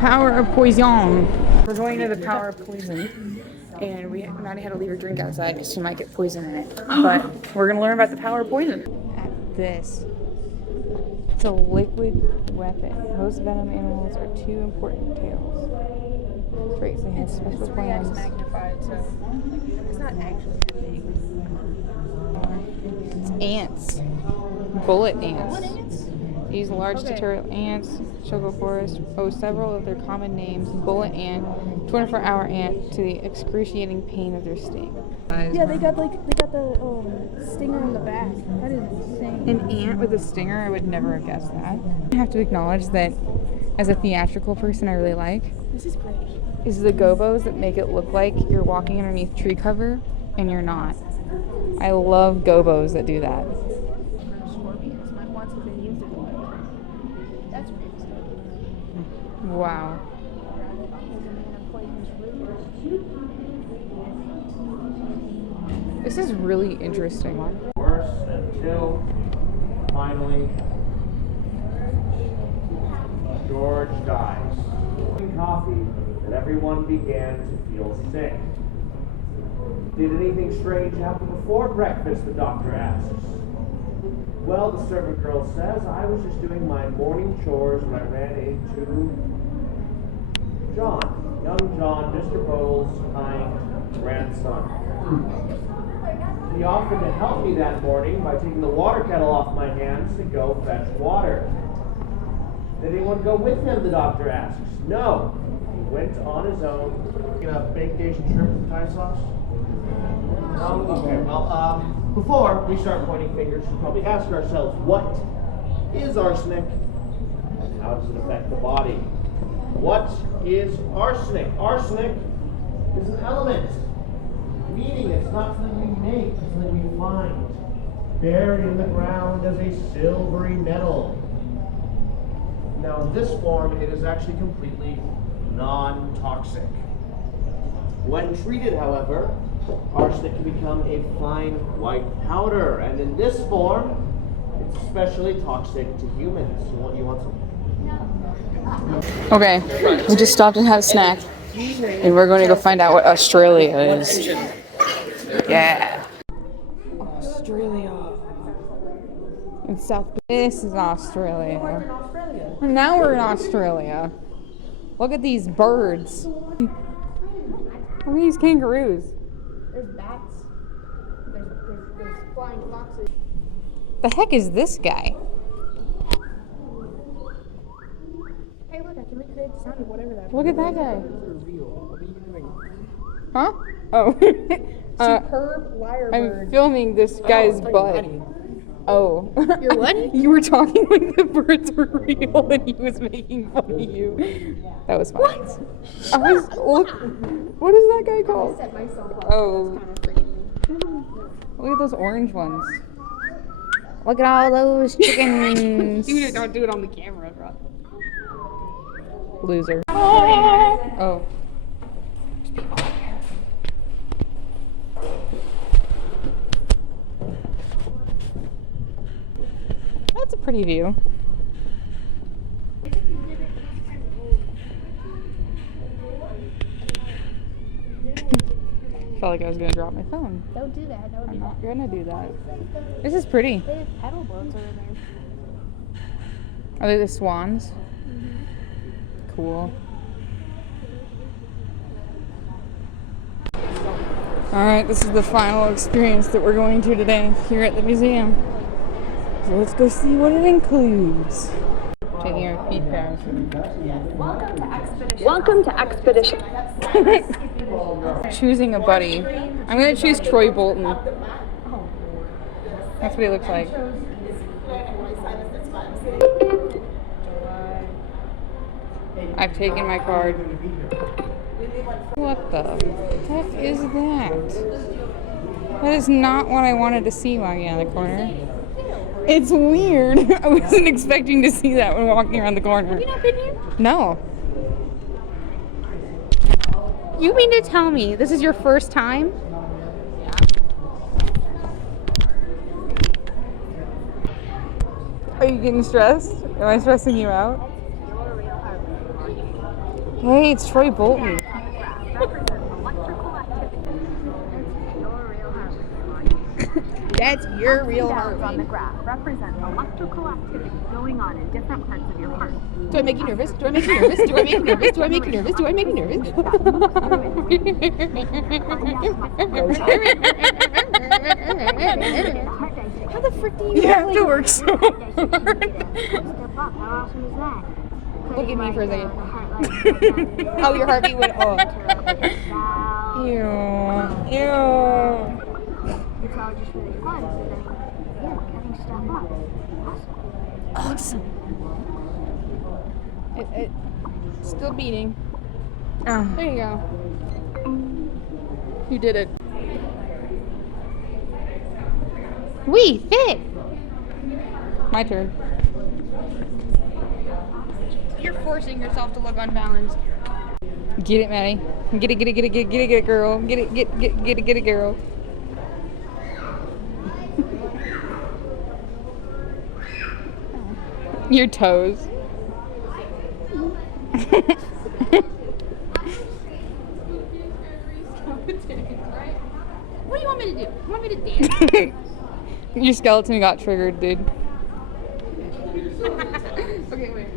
Power of poison. We're going to the power of poison. And Maddie had to leave her drink outside because she might get poison in it. But we're gonna learn about the power of poison. At this. It's a liquid weapon. Most venom animals are two important tails. Traits they have special plans. It's magnified, so it's not actually that big. It's ants. Bullet ants. What ants? These large territorial ants, choco forest, owe several of their common names, bullet ant, 24-hour ant, to the excruciating pain of their sting. Yeah, they got the stinger in the back. That is insane. An ant with a stinger, I would never have guessed that. I have to acknowledge that as a theatrical person I really like This is great. is the gobos that make it look like you're walking underneath tree cover and you're not. I love gobos that do that. Scorpions might want to be used before. That's pretty scary. Wow. This is really interesting. Worse until finally George dies. Coffee that everyone began to feel sick. Did anything strange happen before breakfast? The doctor asks. Well, the servant girl says, I was just doing my morning chores when I ran into John. Young John, Mr. Bowles' kind grandson. He offered to help me that morning by taking the water kettle off my hands to go fetch water. Did anyone go with him, the doctor asks. No. He went on his own. A baked Asian shrimp with Thai sauce? Okay, well, before we start pointing fingers, we probably ask ourselves, what is arsenic and how does it affect the body? What is arsenic? Arsenic is an element, meaning it's not something we make, it's something we find, buried in the ground as a silvery metal. Now, in this form, it is actually completely non-toxic. When treated, however, arsenic can become a fine white powder, and in this form, it's especially toxic to humans. You want some? Okay, we just stopped and had a snack, and we're going to go find out what Australia is. Yeah. Australia. In South. This is Australia. And now we're in Australia. Look at these birds. Look at these kangaroos. There's bats. There's flying foxes. The heck is this guy? Hey, look, I can recreate the sound of whatever that Look at that guy. Huh? Oh. Superb lyre bird. I'm filming this guy's butt. Oh. You're what? You were talking like the birds were real and he was making fun of you. That was fine. What? I was look. What is that guy I called? set myself up. Oh. It's kind of freaking. Look at those orange ones. Look at all those chickens. Don't do it on the camera, bro. Loser. Oh. There's people out here. That's a pretty view. Felt like I was gonna drop my phone. Don't do that. That would be I'm not gonna do that. This is pretty. They have pedal boats over there. Are they the swans? Cool. Alright, this is the final experience that we're going to today here at the museum. So let's go see what it includes. Taking our feet past. Welcome to Expedition. Choosing a buddy. I'm gonna choose Troy Bolton. That's what he looks like. I've taken my card. What the heck is that? That is not what I wanted to see walking around the corner. It's weird. I wasn't expecting to see that when walking around the corner. Have you not been here? No. You mean to tell me this is your first time? Yeah. Are you getting stressed? Am I stressing you out? Hey, it's Troy Bolton. That's your real heart on the rate. graph represent electrical activity going on in different parts of your heart. Do I make you nervous? Do I make you nervous? Do I make you nervous? Do I make you nervous? Do I make you nervous? How the frick do you You have to work so hard. How awesome is that? Look at me for a second. Second. Oh, your heartbeat went up. Ew. Ew. It's all just really fun. So then, yeah, cutting stuff up. Awesome. Awesome. It still beating. Oh. There you go. You did it. We fit. My turn. You're forcing yourself to look unbalanced. Get it, Maddie. Get it, get it, get it, get it, get it, get it, girl. Get it, get it, get it, girl. Your toes. What do you want me to do? You want me to dance? Your skeleton got triggered, dude. Okay, wait.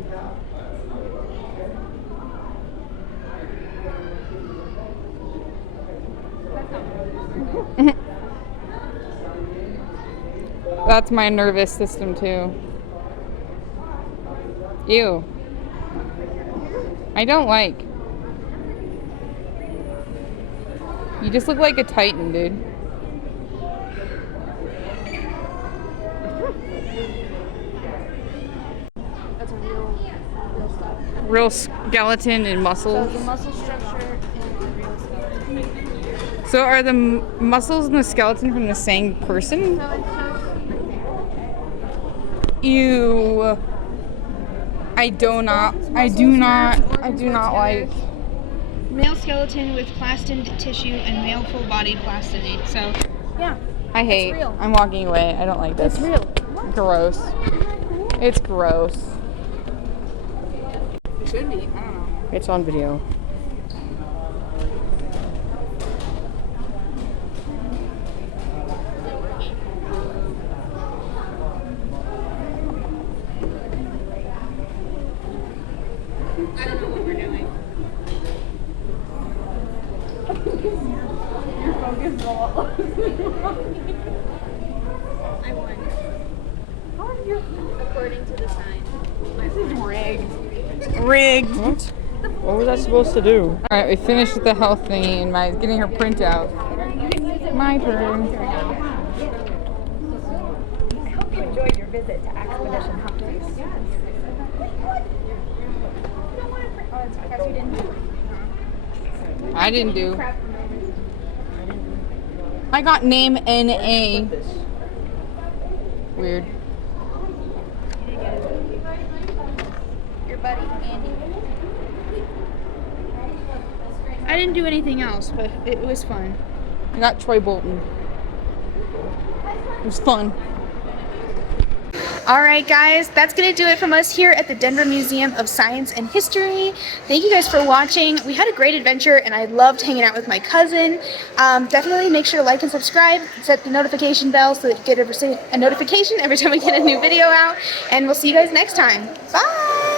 That's my nervous system too. Ew. I don't like. You just look like a titan, dude. That's a real stuff. Real skeleton and So muscles. the muscle structure and the real skeleton. So are the muscles and the skeleton from the same person? So it shows. Ew. I do not like. Male skeleton with plastid tissue and male full body plastidity. So, yeah. I hate. real. I'm walking away. I don't like this. It's real. Gross. It's gross. It should be. I don't know. It's on video. I don't know what we're doing. Your focus is all I won. How are you? According to the sign. This is rigged. Rigged. What was I supposed to do? All right, we finished with the health thingy and my getting her printout. My turn. I hope you enjoyed your visit to Expedition Humphrey's. Oh, it's because you didn't do it. I didn't do. I got name NA. Weird. Your buddy, Andy. I didn't do anything else, but it was fun. I got Troy Bolton. It was fun. All right, guys, that's going to do it from us here at the Denver Museum of Science and History. Thank you guys for watching. We had a great adventure, and I loved hanging out with my cousin. Definitely make sure to like and subscribe, set the notification bell so that you get a notification every time we get a new video out, and we'll see you guys next time. Bye!